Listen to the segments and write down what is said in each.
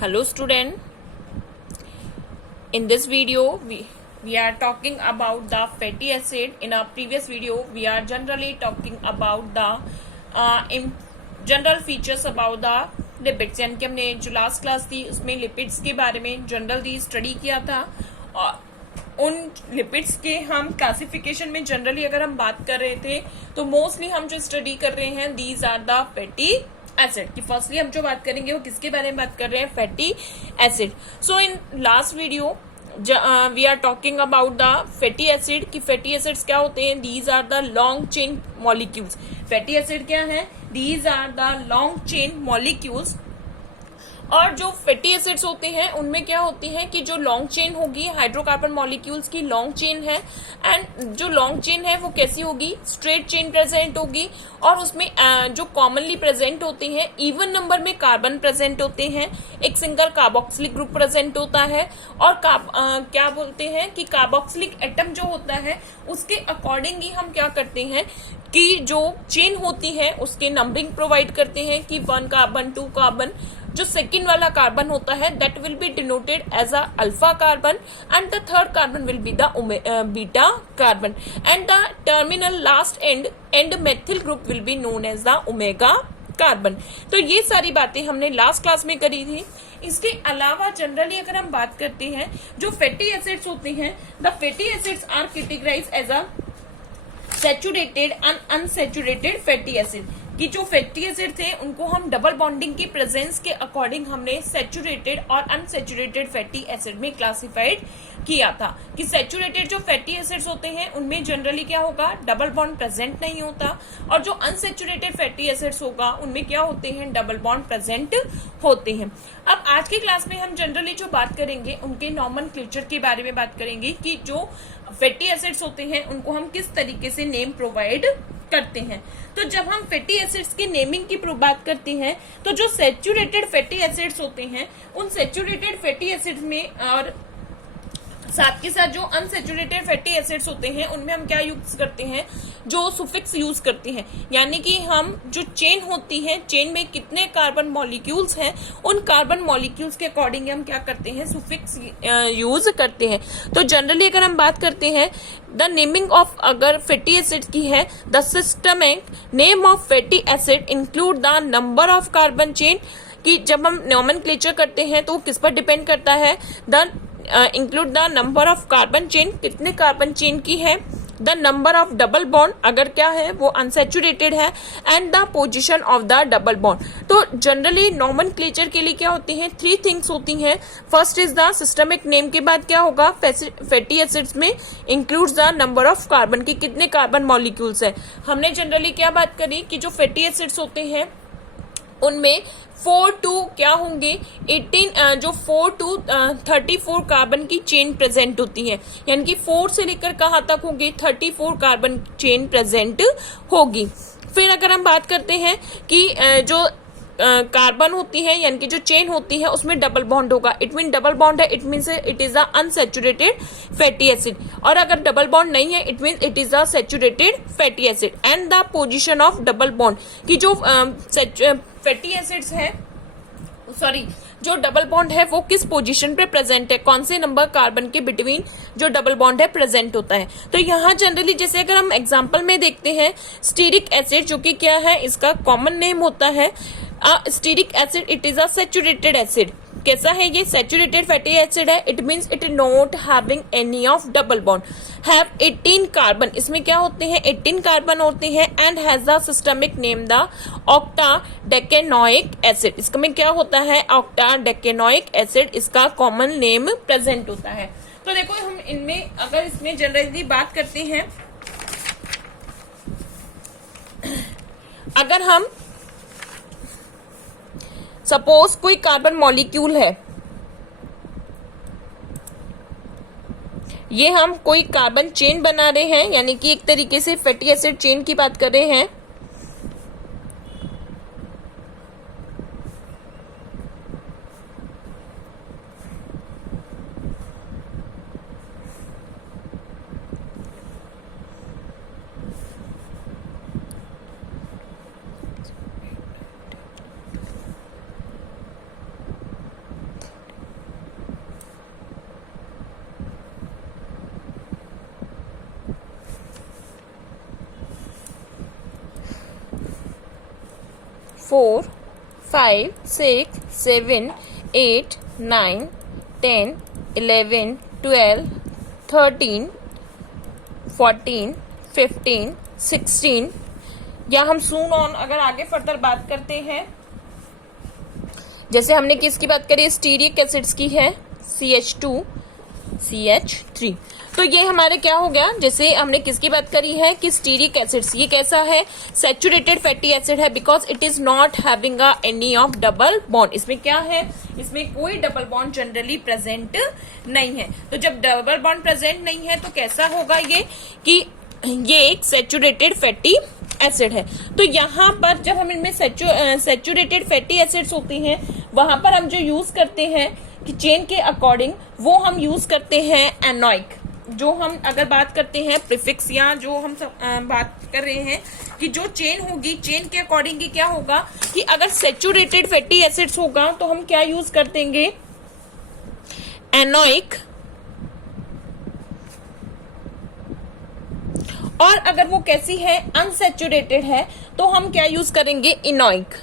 Hello student, in this video we are talking about the fatty acid. In our previous video we are generally talking about the general features about the lipids, यानी कि हमने जो last class थी उसमें lipids के बारे में generally study किया था और उन लिपिड्स के हम क्लासिफिकेशन में जनरली अगर हम बात कर रहे थे तो मोस्टली हम जो स्टडी कर रहे हैं these are the fatty acid की फर्स्टली हम जो बात करेंगे वो किसके बारे में बात कर रहे हैं, fatty acid. So in last video we are talking about the fatty acid कि फैटी एसिड्स क्या होते हैं. These are the long chain molecules. Fatty acid क्या है? These are the long chain molecules. और जो फैटी एसिड्स होते हैं उनमें क्या होती है कि जो लॉन्ग चेन होगी हाइड्रोकार्बन मॉलिक्यूल्स की लॉन्ग चेन है, एंड जो लॉन्ग चेन है वो कैसी होगी, स्ट्रेट चेन प्रेजेंट होगी. और उसमें जो कॉमनली प्रेजेंट होते हैं इवन नंबर में कार्बन प्रेजेंट होते हैं, एक सिंगल कार्बोक्सिलिक ग्रुप प्रेजेंट होता है. और क्या बोलते हैं कि कार्बोक्सिलिक एटम जो होता है उसके अकॉर्डिंग ही हम क्या करते हैं कि जो चेन होती है उसके नंबरिंग प्रोवाइड करते हैं कि 1 कार्बन 2 कार्बन. जो सेकेंड वाला कार्बन होता है that will be denoted as a alpha carbon and the third carbon will be the beta carbon and the terminal last end methyl group will be known as the omega carbon. तो ये सारी बातें हमने last class में करी थी. इसके अलावा जनरली अगर हम बात करते हैं जो फैटी एसिड्स होते हैं, the fatty acids are categorised as a saturated and unsaturated fatty acid. कि जो फैटी एसिड थे उनको हम डबल बॉन्डिंग की प्रेजेंस के अकॉर्डिंग हमने सैचुरेटेड और अनसैचुरेटेड फैटी एसिड में क्लासिफाइड किया था. कि सैचुरेटेड जो फैटी एसिड्स होते हैं उनमें जनरली क्या होगा, डबल बॉन्ड प्रेजेंट नहीं होता. और जो अनसैचुरेटेड फैटी एसिड्स होगा उनमें क्या होते हैं, डबल बॉन्ड प्रेजेंट होते हैं. अब आज की क्लास में हम जनरली जो बात करेंगे उनके नॉमेनक्लेचर के बारे में बात करेंगे कि जो फैटी एसिड्स होते हैं उनको हम किस तरीके से नेम प्रोवाइड करते हैं. तो जब हम फैटी एसिड्स की नेमिंग की बात करते हैं तो जो सैचुरेटेड फैटी एसिड्स होते हैं उन सैचुरेटेड फैटी एसिड्स में और साथ के साथ जो अनसैचुरेटेड फैटी एसिड्स होते हैं उनमें हम क्या यूज करते हैं, जो सुफिक्स यूज करते हैं. यानी कि हम जो चेन होती है, चेन में कितने कार्बन मॉलिक्यूल्स हैं उन कार्बन मॉलिक्यूल्स के अकॉर्डिंग हम क्या करते हैं, सुफिक्स यूज करते हैं. तो जनरली अगर हम बात करते हैं द नेमिंग ऑफ अगर फैटी एसिड की है, the systemic name of fatty acid include the number of carbon chain. कि जब हम नॉमेनक्लेचर करते हैं तो किस पर डिपेंड करता है, the include the number of carbon chain, कितने कार्बन चेन की है, the number of double bond अगर क्या है वो अनसैचुरेटेड है, and the position of the double bond. तो जनरली नॉमेनक्लेचर के लिए क्या होती हैं, 3 थिंग्स होती हैं. First is the systemic name के बाद क्या होगा, फैटी एसिड्स में includes the number of carbon की कितने कार्बन मॉलिक्यूल्स है. हमने जनरली क्या बात करी कि जो फैटी एसिड्स होते हैं उनमें 4 to क्या होंगे 18 जो 4 to 34 कार्बन की चेन प्रेजेंट होती है. यानी कि 4 से लेकर कहाँ तक होंगे, 34 कार्बन चेन प्रेजेंट होगी. फिर अगर हम बात करते हैं कि जो कार्बन होती है यानी कि जो चेन होती है उसमें डबल बॉन्ड होगा. इट मीन डबल बॉन्ड है, it mean it is a unsaturated fatty acid. और अगर डबल बॉन्ड नहीं है it mean it is a saturated fatty acid. And the position of double bond की जो फैटी एसिड्स है, sorry जो double bond है वो किस पोजीशन पे प्रेजेंट है, कौन से नंबर कार्बन के बिटवीन जो डबल बॉन्ड है प्रेजेंट होता है. तो यहाँ जनरली जैसे अगर हम एग्जांपल में देखते हैं स्टीरिक एसिड, जो कि क्या है इसका कॉमन नेम होता है stearic acid. It is a saturated acid. कैसा है ये, सैचुरेटेड फैटी एसिड है. It means it not having any of double bond, have 18 carbon. इसमें क्या होते हैं, 18 कार्बन होते हैं. And has the systemic name the octadecanoic acid. इसमें क्या होता है, ऑक्टाडेकेनोइक एसिड इसका कॉमन नेम प्रेजेंट होता है. तो देखो हम इनमें अगर इसमें जनरली बात करते हैं, अगर हम सपोज कोई कार्बन मॉलिक्यूल है, ये हम कोई कार्बन चेन बना रहे हैं यानी कि एक तरीके से फैटी एसिड चेन की बात कर रहे हैं. 4 5 6 7 8 9 10 11 12 13 14 15 16, या हम सून ऑन अगर आगे फर्दर बात करते हैं, जैसे हमने किसकी बात करी, स्टीरिक एसिड्स की है, CH2CH3। तो ये हमारे क्या हो गया, जैसे हमने किसकी बात करी है कि स्टीरिक एसिड्स, ये कैसा है, सैचुरेटेड फैटी एसिड है, because it is not having any of double bond. इसमें क्या है, इसमें कोई डबल बॉन्ड जनरली प्रेजेंट नहीं है। तो जब डबल बॉन्ड प्रेजेंट नहीं है तो कैसा होगा ये कि ये एक सैचुरेटेड फैटी एसिड है। तो यहाँ पर जब हम इनमें सैचुरेटेड फैटी एसिड्स होते हैं, वहां पर हम जो यूज करते हैं कि चेन के अकॉर्डिंग, वो हम यूज करते हैं एनोइक। जो हम अगर बात करते हैं प्रीफिक्स, या जो हम बात कर रहे हैं कि जो चेन होगी, चेन के अकॉर्डिंग क्या होगा कि अगर सैचुरेटेड फैटी एसिड्स होगा तो हम क्या यूज कर देंगे, एनोइक, और अगर वो कैसी है, अनसैचुरेटेड है, तो हम क्या यूज करेंगे, इनोइक।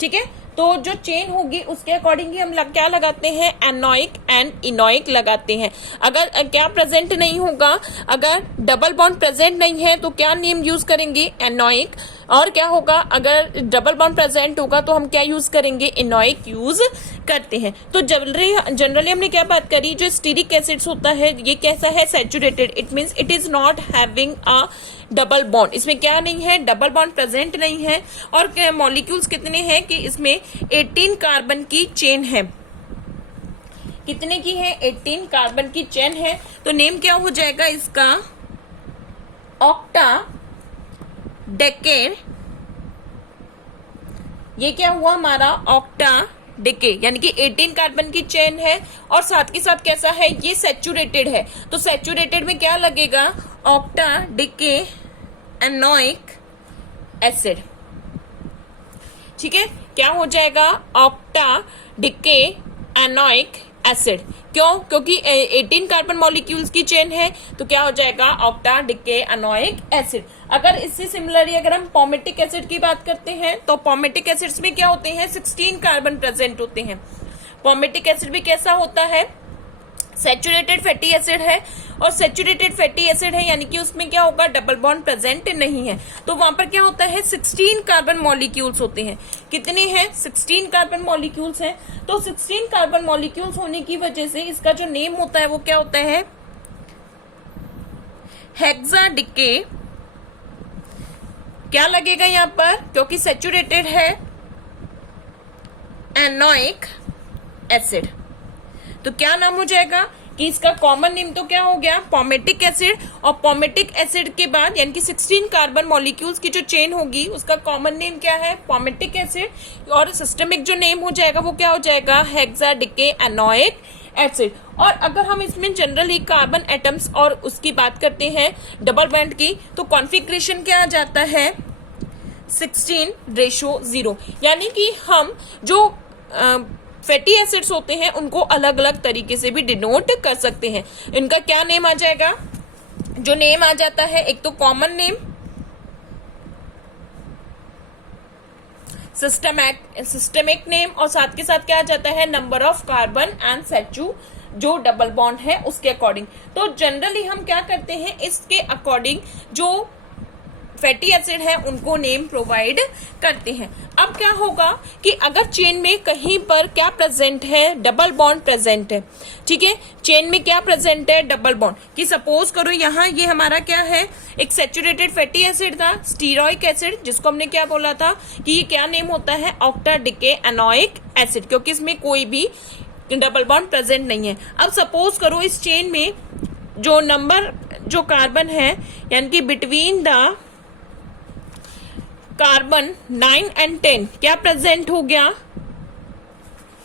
ठीक है, तो जो चेन होगी उसके अकॉर्डिंग ही हम क्या लगाते हैं, एनोइक एंड इनोइक लगाते हैं। अगर क्या प्रेजेंट नहीं होगा, अगर डबल बॉन्ड प्रेजेंट नहीं है तो क्या नेम यूज करेंगे, एनोइक, और क्या होगा अगर डबल बॉन्ड प्रेजेंट होगा तो हम क्या यूज करेंगे, इनोइक यूज करते हैं। तो जनरली हमने क्या बात करी, जो स्टीरिक एसिड्स होता है ये कैसा है, saturated, it means it is not having a double bond, इसमें क्या नहीं है, डबल बॉन्ड प्रेजेंट नहीं है। और मॉलिक्यूल्स कितने हैं कि इसमें 18 कार्बन की चेन है, कितने की है, 18 कार्बन की चेन है। तो नेम क्या हो जाएगा इसका, ऑक्टा डेकेड। ये क्या हुआ हमारा, ऑक्टा डिके, यानी कि 18 कार्बन की चेन है और साथ के साथ कैसा है, ये सैचुरेटेड है। तो सैचुरेटेड में क्या लगेगा, ऑक्टा डिके एनोइक एसिड। ठीक है, क्या हो जाएगा, ऑक्टा डिके एनोइक एसिड। क्यों, क्योंकि 18 कार्बन मॉलिक्यूल्स की चेन है, तो क्या हो जाएगा, ऑक्टा डिके एनोइक एसिड। अगर इससे सिमिलरली अगर हम पॉमेटिक एसिड की बात करते हैं, तो पॉमेटिक एसिड्स में क्या होते हैं, 16 कार्बन प्रेजेंट होते हैं। पॉमेटिक एसिड भी कैसा होता है, सैचुरेटेड फैटी एसिड है, और सैचुरेटेड फैटी एसिड है यानी कि उसमें क्या होगा, डबल बॉन्ड प्रेजेंट नहीं है। तो वहां पर क्या होता है, 16 कार्बन मॉलिक्यूल्स होते हैं। कितने हैं, 16 कार्बन मॉलिक्यूल्स हैं। तो 16 कार्बन मॉलिक्यूल्स होने की वजह से इसका जो नेम होता है वो क्या होता है, हेक्साडिके। क्या लगेगा यहां पर, क्योंकि सैचुरेटेड है, एनोइक एसिड। तो क्या नाम हो जाएगा कि इसका कॉमन नेम तो क्या हो गया, पॉमेटिक एसिड। और पॉमेटिक एसिड के बाद यानी कि 16 कार्बन मॉलिक्यूल्स की जो चेन होगी उसका कॉमन नेम क्या है, पॉमेटिक एसिड। और सिस्टमिक जो नेम हो जाएगा वो क्या हो जाएगा, हेक्साडिके एनोइक एसिड। और अगर हम इसमें जनरली कार्बन एटम्स और उसकी बात करते हैं डबल बॉन्ड की, तो कॉन्फिग्रेशन क्या आ जाता है, 16:0, यानी कि हम जो फैटी एसिड्स होते हैं उनको अलग अलग तरीके से भी डिनोट कर सकते हैं। इनका क्या नेम आ जाएगा, जो नेम आ जाता है, एक तो कॉमन नेम, सिस्टमिक नेम, और साथ के साथ क्या आ जाता है, नंबर ऑफ कार्बन एंड सैचु जो डबल बॉन्ड है उसके अकॉर्डिंग। तो जनरली हम क्या करते हैं, इसके अकॉर्डिंग जो फैटी एसिड है उनको नेम प्रोवाइड करते हैं। अब क्या होगा कि अगर चेन में कहीं पर क्या प्रेजेंट है, डबल बॉन्ड प्रेजेंट है। ठीक है, चेन में क्या प्रेजेंट है, डबल बॉन्ड। कि सपोज करो यहाँ ये हमारा क्या है, एक सैचुरेटेड फैटी एसिड था, स्टीरोइक एसिड, जिसको हमने क्या बोला था कि ये क्या नेम होता है, ऑक्टा डिके एनोइक एसिड, क्योंकि इसमें कोई भी डबल बॉन्ड प्रेजेंट नहीं है। अब सपोज करो इस चेन में जो नंबर जो कार्बन है, यानी कि बिटवीन द कार्बन 9 and 10 क्या प्रेजेंट हो गया,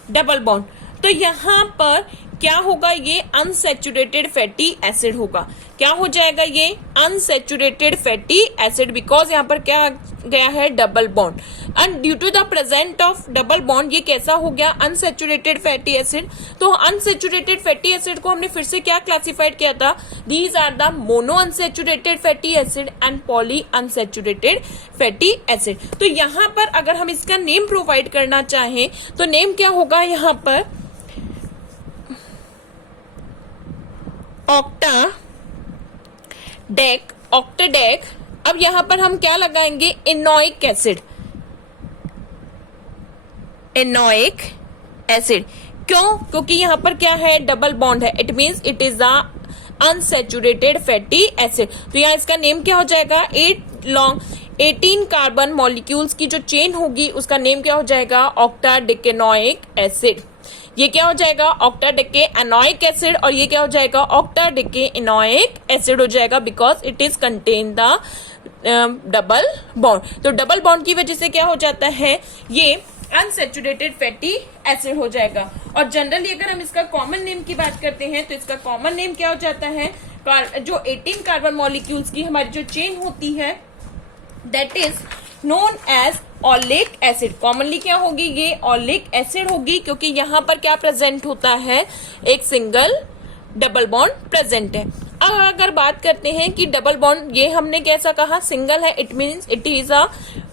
डबल बॉन्ड। तो यहां पर क्या होगा, ये अनसैचुरेटेड फैटी एसिड होगा। क्या हो जाएगा, ये अनसैचुरेटेड फैटी एसिड, बिकॉज यहाँ पर क्या गया है, double bond. And due to the present of double bond ये कैसा हो गया, अनसैचुरेटेड फैटी एसिड। तो अनसैचुरेटेड फैटी एसिड को हमने फिर से क्या क्लासिफाइड किया था, these are the mono unsaturated fatty acid and poly unsaturated fatty acid. तो यहाँ पर अगर हम इसका नेम प्रोवाइड करना चाहें तो नेम क्या होगा, यहाँ पर ऑक्टाडेक। अब यहां पर हम क्या लगाएंगे, एनोइक एसिड। एनोइक एसिड क्यों, क्योंकि यहां पर क्या है, डबल बॉन्ड है, it means it is the unsaturated fatty acid. तो यहां इसका नेम क्या हो जाएगा, 18 कार्बन मॉलिक्यूल्स की जो चेन होगी उसका नेम क्या हो जाएगा, ऑक्टाडेकेनोइक एसिड। ये क्या हो जाएगा, ऑक्टाडेकेनोइक एसिड, और ये क्या हो जाएगा, ऑक्टाडेकेनोइक एसिड हो जाएगा, because it is contain the double bond. तो डबल बॉन्ड की वजह से क्या हो जाता है, ये अनसैचुरेटेड फैटी एसिड हो जाएगा। और जनरली अगर हम इसका कॉमन नेम की बात करते हैं तो इसका कॉमन नेम क्या हो जाता है, जो 18 कार्बन मॉलिक्यूल्स की हमारी जो चेन होती है that is known as oleic acid. Commonly क्या होगी, ये ऑलिक एसिड होगी, क्योंकि यहां पर क्या प्रेजेंट होता है, एक सिंगल डबल बॉन्ड प्रेजेंट है। अब अगर बात करते हैं कि डबल बॉन्ड, ये हमने कैसा कहा, सिंगल है, it means it is a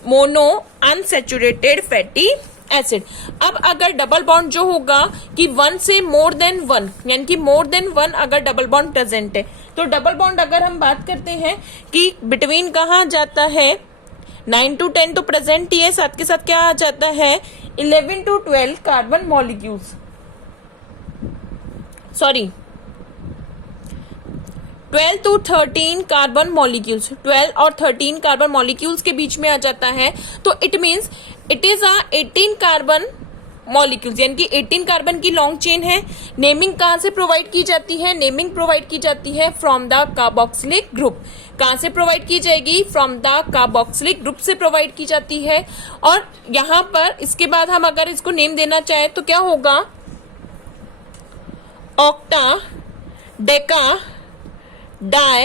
mono unsaturated fatty acid. अब अगर डबल बॉन्ड जो होगा कि वन से मोर देन वन, यानी कि मोर देन वन अगर डबल बॉन्ड प्रेजेंट है, तो डबल बॉन्ड अगर हम बात करते हैं कि बिटवीन कहाँ जाता है, 9 to 10 तो प्रेजेंट ही है, साथ के साथ क्या आ जाता है, 11 to 12 carbon molecules, sorry 12 to 13 carbon molecules, 12 और 13 कार्बन मॉलिक्यूल्स के बीच में आ जाता है। तो it means it is a 18 carbon molecules, यानी कि 18 कार्बन की लॉन्ग चेन है। नेमिंग कहां से प्रोवाइड की जाती है, नेमिंग प्रोवाइड की जाती है फ्रॉम द कार्बोक्सिलिक ग्रुप। कहां से प्रोवाइड की जाएगी, फ्रॉम द कार्बोक्सिलिक ग्रुप से प्रोवाइड की जाती है। और यहां पर इसके बाद हम अगर इसको नेम देना चाहें तो क्या होगा, ऑक्टा डेका डाई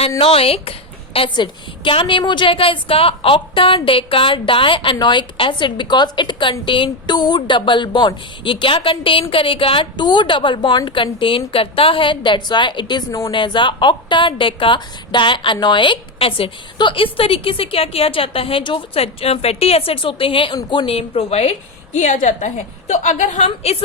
एनोइक एसिड। क्या नेम हो जाएगा इसका, octadecadienoic acid, because it contain 2 double bond. ये क्या कंटेन करेगा, 2 डबल बॉन्ड कंटेन करता है, that's why it is known as a octadecadienoic acid. तो इस तरीके से क्या किया जाता है, जो फैटी एसिड्स होते हैं उनको नेम प्रोवाइड किया जाता है। तो अगर हम इस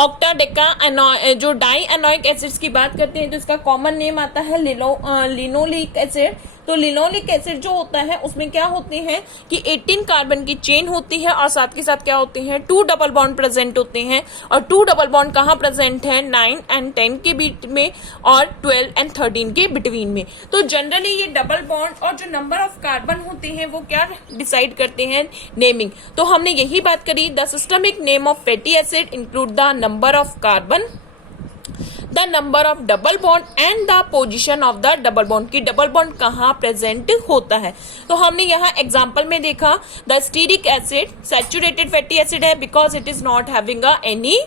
ऑक्टाडेका जो डाई एनोइक एसिड्स की बात करते हैं तो इसका कॉमन नेम आता है लिनोलिक एसिड। तो लिनोलिक एसिड जो होता है उसमें क्या होते हैं कि 18 कार्बन की चेन होती है और साथ के साथ क्या होते हैं, 2 डबल बॉन्ड प्रेजेंट होते हैं। और 2 डबल बॉन्ड कहाँ प्रेजेंट है, 9 and 10 के बीच में और 12 and 13 के बिटवीन में। तो जनरली ये डबल बॉन्ड और जो नंबर ऑफ कार्बन होते हैं वो क्या डिसाइड करते हैं, नेमिंग। तो हमने यही बात करी, the systemic name of fatty acid include the number of carbon, the number of double bond and the position of the double bond, की डबल बॉन्ड कहाँ प्रेजेंट होता है। तो हमने यहाँ एग्जांपल में देखा, the stearic acid saturated fatty acid है because it is not having any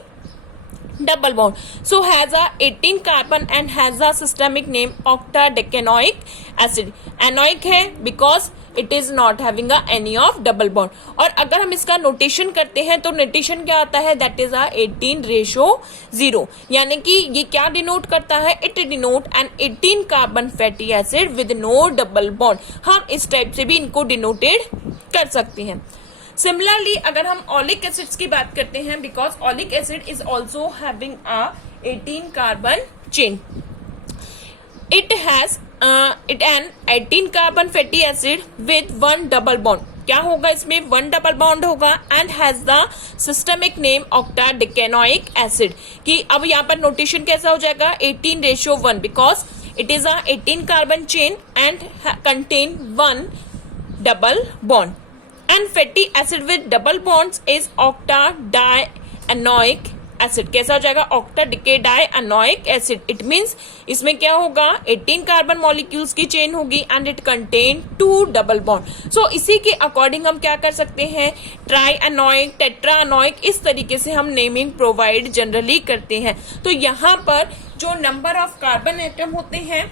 double bond, so has a 18 carbon and has a systemic name octadecanoic acid. Anoic है because it is not having a any of double bond. और अगर हम इसका notation करते हैं तो notation क्या आता है, that is a 18:0, यानी कि ये क्या डिनोट करता है, it denote an 18 carbon fatty acid with no double bond. हम इस टाइप से भी इनको डिनोटेड कर सकते हैं। सिमिलरली अगर हम ऑलिक एसिड्स की बात करते हैं, because oleic acid is also having a 18 carbon chain, it has it an 18 carbon fatty acid with 1 double bond. क्या होगा इसमें, 1 डबल बॉन्ड होगा and has the systemic name octadecanoic acid. कि अब यहाँ पर नोटेशन कैसा हो जाएगा, 18:1 because it is a 18 carbon chain and contain 1 double bond. And fatty acid with double bonds is octadienoic acid. कैसा हो जाएगा? ऑक्टाडिकेडाइएनोइक एसिड। इट मींस इसमें क्या होगा? 18 कार्बन मॉलिक्यूल्स की चेन होगी and it contain 2 double bond. So इसी के अकॉर्डिंग हम क्या कर सकते हैं? ट्राइएनोइक, टेट्राएनोइक, इस तरीके से हम नेमिंग प्रोवाइड जनरली करते हैं। तो यहाँ पर जो नंबर ऑफ कार्बन एटम होते हैं,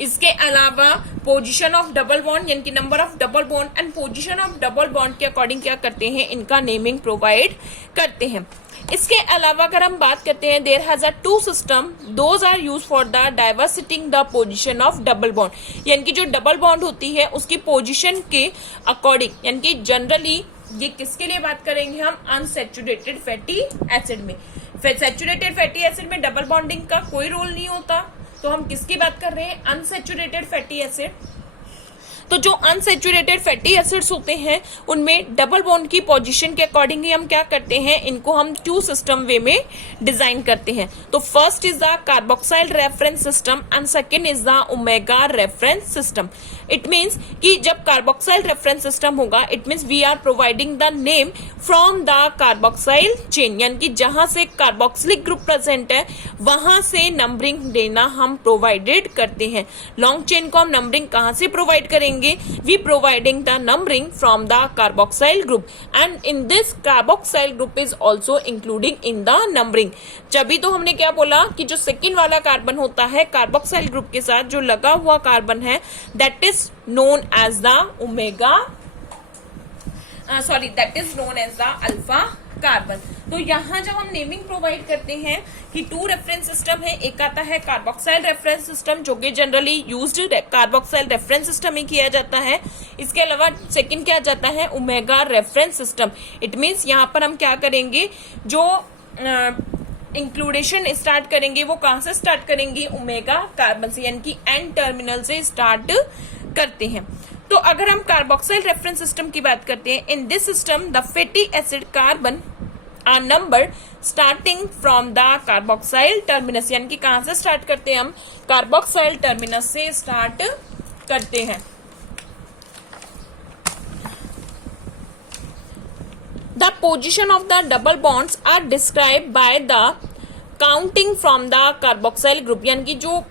इसके अलावा पोजीशन ऑफ डबल बॉन्ड यानी कि number of double bond and position of double bond के अकॉर्डिंग क्या करते हैं? इनका नेमिंग प्रोवाइड करते हैं। इसके अलावा अगर हम बात करते हैं, there has a two system, those are use for the diverting the position of double bond. यानी कि जो डबल बॉन्ड होती है उसकी पोजीशन के अकॉर्डिंग, यानी कि जनरली ये किसके लिए बात करेंगे हम? अनसैचुरेटेड फैटी एसिड में। सैचुरेटेड फैटी एसिड में डबल बॉन्डिंग का कोई रोल नहीं होता, तो हम किसकी बात कर रहे हैं? Unsaturated fatty acid. तो जो अनसैचुरेटेड फैटी एसिड्स होते हैं उनमें डबल बॉन्ड की पोजीशन के अकॉर्डिंग ही हम क्या करते हैं? इनको हम टू सिस्टम वे में डिजाइन करते हैं। तो first is the carboxyl reference system and second is the omega reference system. It means कि जब कार्बोक्साइल रेफरेंस सिस्टम होगा, it means we are providing the name from the carboxyl chain, यानी कि जहां से कार्बोक्सिलिक ग्रुप प्रेजेंट है वहां से नंबरिंग देना हम प्रोवाइडेड करते हैं। लॉन्ग चेन को हम नंबरिंग कहां से प्रोवाइड करेंगे? We providing the numbering from the carboxyl group and in this carboxyl group is also including in the numbering। जब तो हमने क्या बोला कि जो सेकेंड वाला कार्बन होता है कार्बोक्साइल ग्रुप के साथ जो लगा हुआ कार्बन है, that is known as the omega that is known as the alpha carbon. तो यहाँ जब हम नेमिंग प्रोवाइड करते हैं कि टू रेफरेंस सिस्टम है, एक आता है कार्बोक्साइल रेफरेंस सिस्टम जो कि generally used carboxyl reference system ही किया जाता है। इसके अलावा सेकंड क्या जाता है? Omega reference system. It means यहाँ पर हम क्या करेंगे? जो इंक्लूडेशन स्टार्ट करेंगे वो कहां से स्टार्ट करेंगे? ओमेगा कार्बन से, यानी कि एन टर्मिनल से स्टार्ट करते हैं। तो अगर हम कार्बोक्साइल रेफरेंस सिस्टम की बात करते हैं, in this system the fatty acid carbon are number starting from the carboxyl terminus, यानी कि कहां से स्टार्ट करते हैं? हम कार्बोक्साइल टर्मिनस से स्टार्ट करते हैं। The position of the double bonds are described by the counting from the carboxyl group, यानी कि जो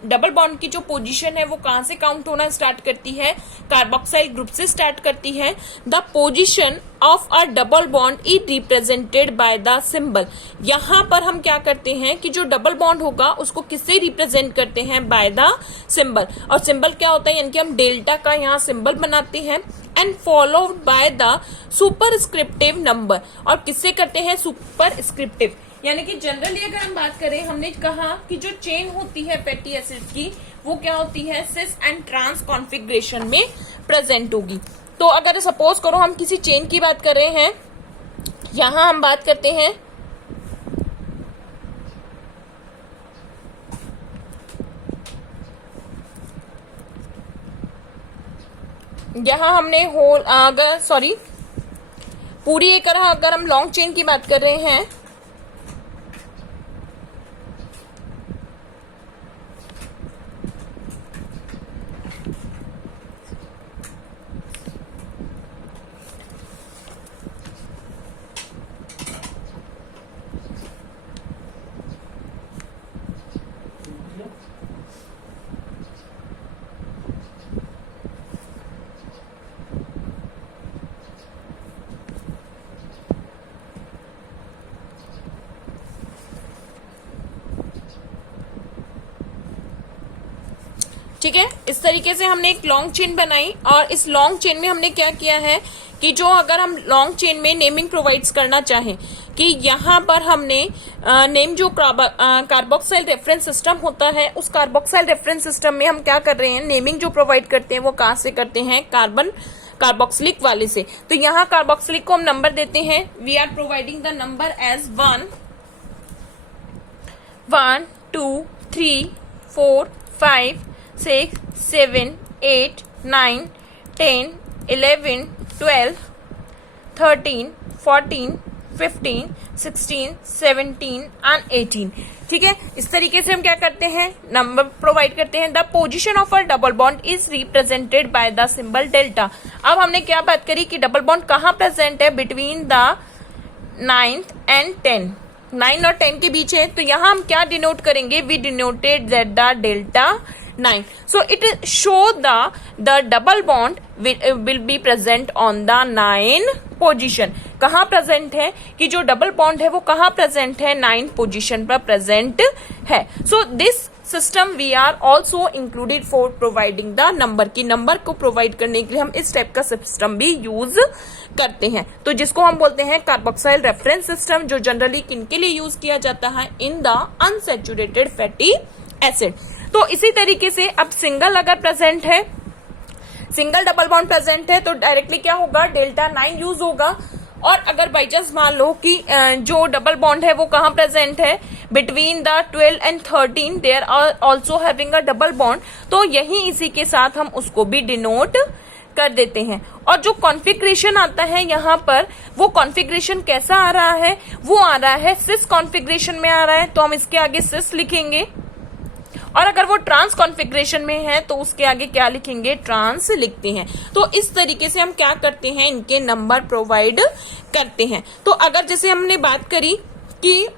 डबल बॉन्ड की जो पोजीशन है वो कहां से काउंट होना स्टार्ट करती है? कार्बोक्साइल ग्रुप से स्टार्ट करती है। The position of a double bond is represented by the symbol. यहां पर हम क्या करते हैं कि जो डबल बॉन्ड होगा उसको किससे रिप्रेजेंट करते हैं? By the symbol. और सिंबल क्या होता है? यानी कि हम डेल्टा का यहाँ सिंबल बनाते हैं and followed by the superscriptive number. और किससे करते हैं? सुपरस्क्रिप्टिव। यानी कि जनरली अगर हम बात करें, हमने कहा कि जो चेन होती है फैटी एसिड की वो क्या होती है? सिस एंड ट्रांस कॉन्फ़िगरेशन में प्रेजेंट होगी। तो अगर सपोज करो हम किसी चेन की बात कर रहे हैं, यहां हम बात करते हैं यहां हमने होल पूरी एक अगर हम लॉन्ग चेन की बात कर रहे हैं, ठीक है। इस तरीके से हमने एक लॉन्ग चेन बनाई और इस लॉन्ग चेन में हमने क्या किया है कि जो अगर हम लॉन्ग चेन में नेमिंग प्रोवाइड्स करना चाहें कि यहाँ पर हमने नेम जो कार्बोक्साइल रेफरेंस सिस्टम होता है उस कार्बोक्साइल रेफरेंस सिस्टम में हम क्या कर रहे हैं? नेमिंग जो प्रोवाइड करते हैं वो कहाँ से करते हैं? कार्बोक्सिलिक वाले से। तो यहाँ कार्बोक्सिलिक को हम नंबर देते हैं। We are providing the number as 1, 2, 3, 4, 5, 6, 7, 8, 9, 10, 11, 12, 13, 14, 15, 16, 17 and 18। ठीक है। इस तरीके से हम क्या करते हैं? नंबर प्रोवाइड करते हैं। The position of a double bond is represented by the symbol delta. अब हमने क्या बात करी कि डबल बॉन्ड कहाँ प्रेजेंट है? बिटवीन द 9th एंड 10, 9 और 10 के बीच है, तो यहां हम क्या डिनोट करेंगे, we denoted that the delta 9. So it show the double bond will be present on the 9 position. कहाँ प्रेजेंट है कि जो डबल बॉन्ड है वो कहाँ प्रेजेंट है, 9 पोजीशन पर प्रेजेंट है. So this system we are also included for providing the number, की नंबर को प्रोवाइड करने के लिए हम इस टाइप का सिस्टम भी यूज करते हैं. तो जिसको हम बोलते हैं कार्बोक्साइल रेफरेंस सिस्टम, जो जनरली किनके लिए यूज किया जाता है, in the unsaturated fatty acid. तो इसी तरीके से अब सिंगल अगर प्रेजेंट है, सिंगल डबल बॉन्ड प्रेजेंट है, तो डायरेक्टली क्या होगा, डेल्टा 9 यूज होगा. और अगर बाई चांस मान लो कि जो डबल बॉन्ड है वो कहाँ प्रेजेंट है, between the 12 and 13 there are also having a double bond, तो यही इसी के साथ हम उसको भी डिनोट कर देते हैं. और जो कॉन्फ़िगरेशन आता है यहाँ पर, वो कॉन्फ़िगरेशन कैसा आ रहा है, वो आ रहा है सिस कॉन्फ़िगरेशन में आ रहा है, तो हम इसके आगे सिस लिखेंगे. और अगर वो ट्रांस कॉन्फ़िगरेशन में है तो उसके आगे क्या लिखेंगे, ट्रांस लिखते हैं. तो इस तरीके से हम क्या करते हैं, इनके नंबर प्रोवाइड करते हैं. तो अगर जैसे हमने बात करी कि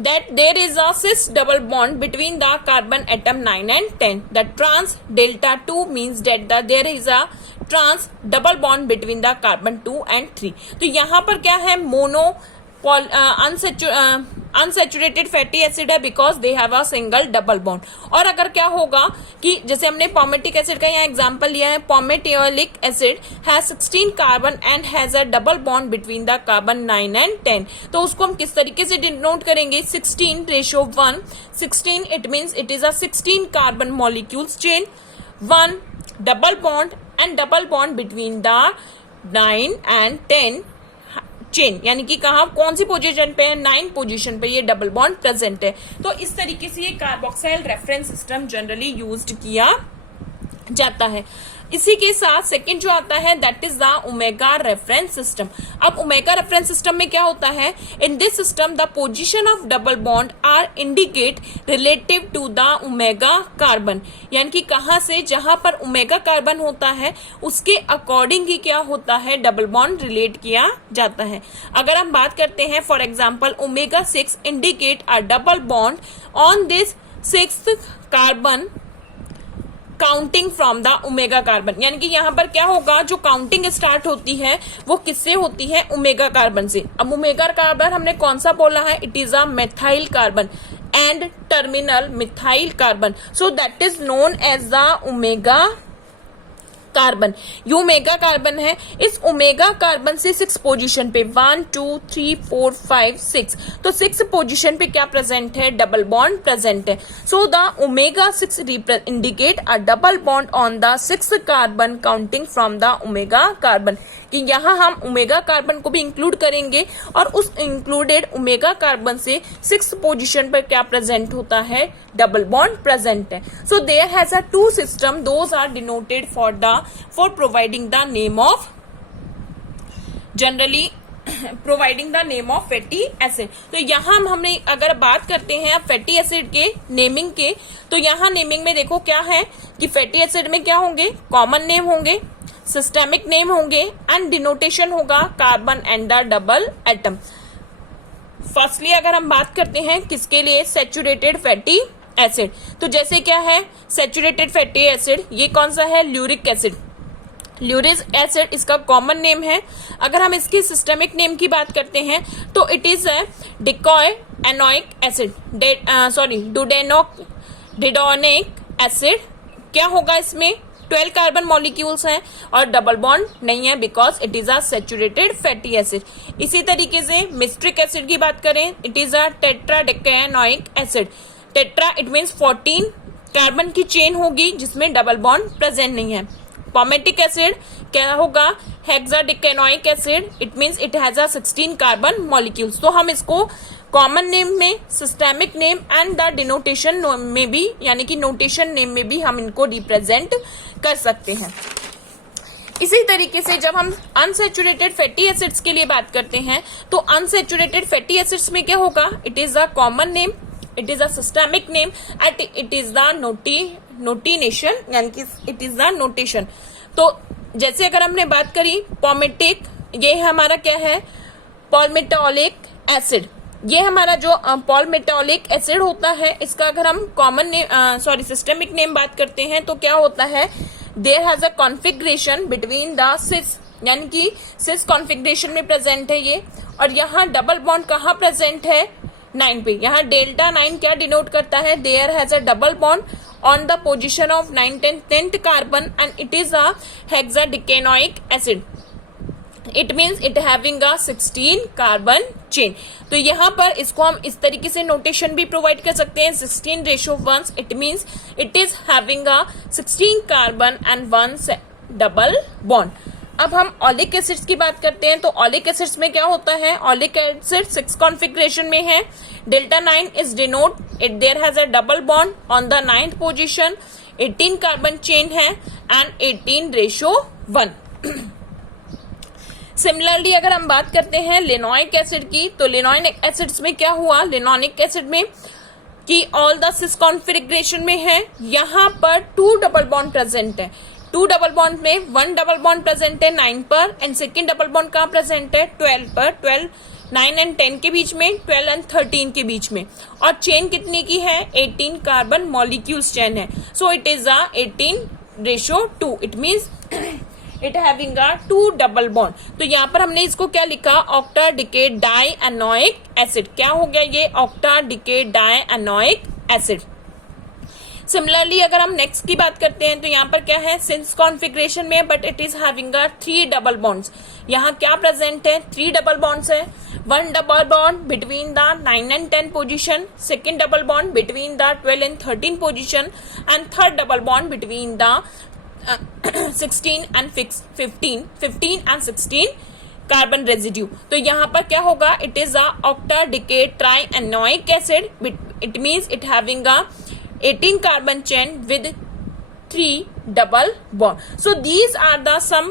that there is a cis double bond between the carbon atom 9 and 10. The trans delta 2 means that there is a trans double bond between the carbon 2 and 3. तो यहाँ पर क्या है, मोनो अनसेचुरेटेड फैटी एसिड है, because they have a single double bond. और अगर क्या होगा कि जैसे हमने पॉमेटिक एसिड का यहाँ एग्जांपल लिया है, palmitoleic acid has 16 carbon and has a double bond between the carbon 9 and 10. तो उसको हम किस तरीके से डिनोट करेंगे, 16:1. 16 it means it is a 16 carbon molecules chain, 1 double bond and double bond between the 9 and 10 chain. यानी कि कहा कौन सी पोजीशन पे है, 9 पोजीशन पे ये डबल बॉन्ड प्रेजेंट है. तो इस तरीके से ये carboxyl reference system generally used किया जाता है. इसी के साथ सेकंड जो आता है that is the omega reference system. अब ओमेगा रेफरेंस सिस्टम में क्या होता है, in this system the position of double bond are indicate relative to the omega carbon. यानी कि कहां से, जहां पर ओमेगा कार्बन होता है उसके अकॉर्डिंग ही क्या होता है, डबल बॉन्ड रिलेट किया जाता है. अगर हम बात करते हैं for example omega 6 indicate a double bond on this 6th carbon counting from the omega carbon. यानी कि यहाँ पर क्या होगा, जो काउंटिंग स्टार्ट होती है वो किससे होती है, ओमेगा कार्बन से. अब ओमेगा कार्बन हमने कौन सा बोला है, it is a methyl carbon and terminal methyl carbon. So that is known as the omega carbon. ये ओमेगा कार्बन है. इस ओमेगा कार्बन से 6 पोजीशन पे 1 2 3 4 5 6, तो 6 पोजीशन पे क्या प्रेजेंट है, डबल बॉन्ड प्रेजेंट है. So the omega 6 indicate a double bond on the 6th carbon counting from the omega carbon. कि यहाँ हम ओमेगा कार्बन को भी इंक्लूड करेंगे और उस इंक्लूडेड ओमेगा कार्बन से 6th पोजीशन पर क्या प्रेजेंट होता है, डबल बॉन्ड प्रेजेंट है. So there has a 2 system, those are denoted for providing the name of generally providing the name of fatty acid. तो यहाँ हमने अगर बात करते हैं अब फैटी एसिड के नेमिंग के, तो यहाँ नेमिंग में देखो क्या है कि फैटी एसिड में क्या होंगे, कॉमन नेम होंगे, सिस्टेमिक नेम होंगे एंड डिनोटेशन होगा carbon and the double atom. Firstly अगर हम बात करते हैं किसके लिए, सैचुरेटेड फैटी एसिड, तो जैसे क्या है सैचुरेटेड फैटी एसिड, ये कौन सा है, ल्यूरिक एसिड. ल्यूरिक एसिड इसका कॉमन नेम है. अगर हम इसकी सिस्टेमिक नेम की बात करते हैं तो इट इज डिकोएनोइक एसिड, डिडोनिक एसिड. क्या होगा इसमें, 12 कार्बन मॉलिक्यूल्स हैं और डबल बॉन्ड नहीं है, because it is a saturated fatty acid. इसी तरीके से मिस्ट्रिक एसिड की बात करें, it is a tetradecanoic acid. Tetra it means 14 carbon की चेन होगी जिसमें डबल बॉन्ड प्रेजेंट नहीं है. पॉमेटिक एसिड क्या होगा, hexadecanoic acid, it means it has a 16 carbon molecules. तो हम इसको कॉमन नेम में, systemic name and the denotation में भी, यानी कि नोटेशन नेम में भी हम इनको रिप्रेजेंट कर सकते हैं. इसी तरीके से जब हम अनसैचुरेटेड फैटी एसिड्स के लिए बात करते हैं तो अनसैचुरेटेड फैटी एसिड्स में क्या होगा, it is a common name, it is a systemic name and it is the notation, यानी कि इट इज द नोटेशन. तो जैसे अगर हमने बात करी पॉमेटिक, ये हमारा क्या है, पॉलमेटोलिक एसिड। ये हमारा जो पॉलमेटोलिक एसिड होता है, इसका अगर हम कॉमन सिस्टमिक नेम बात करते हैं तो क्या होता है, there has a configuration between the cis, यानी कि सिस कॉन्फिग्रेशन में प्रेजेंट है ये। और यहाँ डबल बॉन्ड कहाँ प्रेजेंट है, 9 पे। यहाँ डेल्टा 9 क्या डिनोट करता है, there has a double bond on the position of 10th carbon and it is a hexadecanoic acid. It means it having a 16 carbon chain. तो यहाँ पर इसको हम इस तरीके से नोटेशन भी प्रोवाइड कर सकते हैं, 16:1. It means it is having a 16 carbon and 1 double bond. अब हम ऑलिक एसिड्स की बात करते हैं तो ऑलिक एसिड्स में क्या होता है, ऑलिक एसिड 6 कॉन्फिग्रेशन में है। Delta 9 is denote it there has a double bond on the 9th position, 18 carbon chain है एंड 18:1. सिमिलरली अगर हम बात करते हैं लिनोइक एसिड की, तो लिनोइक एसिड्स में क्या हुआ, लिनोइक एसिड में कि ऑल द 6 कॉन्फिग्रेशन में है, यहाँ पर 2 डबल बॉन्ड प्रेजेंट है। 2 डबल बॉन्ड में 1 डबल बॉन्ड प्रेजेंट है 9 पर एंड सेकेंड डबल बॉन्ड कहाँ प्रेजेंट है, 12 पर। 12 9 एंड 10 के बीच में, 12 एंड 13 के बीच में। और चेन कितनी की है, 18 कार्बन मॉलिक्यूल्स चेन है। So it is a 18:2. It means it having a 2 double bond. तो यहाँ पर हमने इसको क्या लिखा, ऑक्टाडिकेट डाइएनोइक एसिड। क्या हो गया ये, ऑक्टाडिकेट डाइएनोइक एसिड। सिमिलरली अगर हम नेक्स्ट की बात करते हैं तो यहाँ पर क्या है, सिंस कॉन्फिग्रेशन में but it is having a 3 double bonds. यहाँ क्या प्रेजेंट है, 3 डबल बॉन्ड्स है। 1 double bond between the 9 and 10 position, second double bond between the 12 and 13 position and third double bond between the 16 and 15 and 16 carbon residue. तो यहाँ पर क्या होगा, it is a octadecatrienoic acid. It means it having a 18 carbon chain with 3 double bond. So these are the some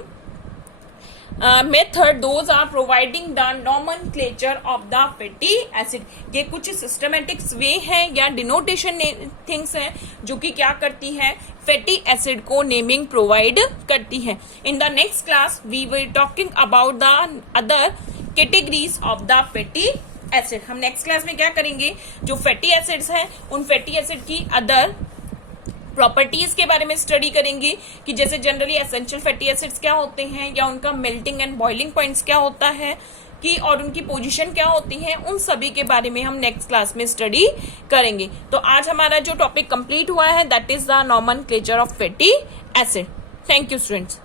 method, those are providing the nomenclature of the fatty acid. ये कुछ systematic way है या denotation things है जो कि क्या करती है, fatty acid को naming provide करती है. In the next class we will talking about the other categories of the fatty acid. हम नेक्स्ट क्लास में क्या करेंगे, जो फैटी एसिड्स हैं उन फैटी एसिड की अदर प्रॉपर्टीज के बारे में स्टडी करेंगे कि जैसे जनरली एसेंशियल फैटी एसिड्स क्या होते हैं या उनका मेल्टिंग एंड बॉइलिंग पॉइंट्स क्या होता है कि और उनकी पोजीशन क्या होती है, उन सभी के बारे में हम नेक्स्ट क्लास में स्टडी करेंगे. तो आज हमारा जो टॉपिक कंप्लीट हुआ है that is the nomenclature of fatty acid. Thank you students.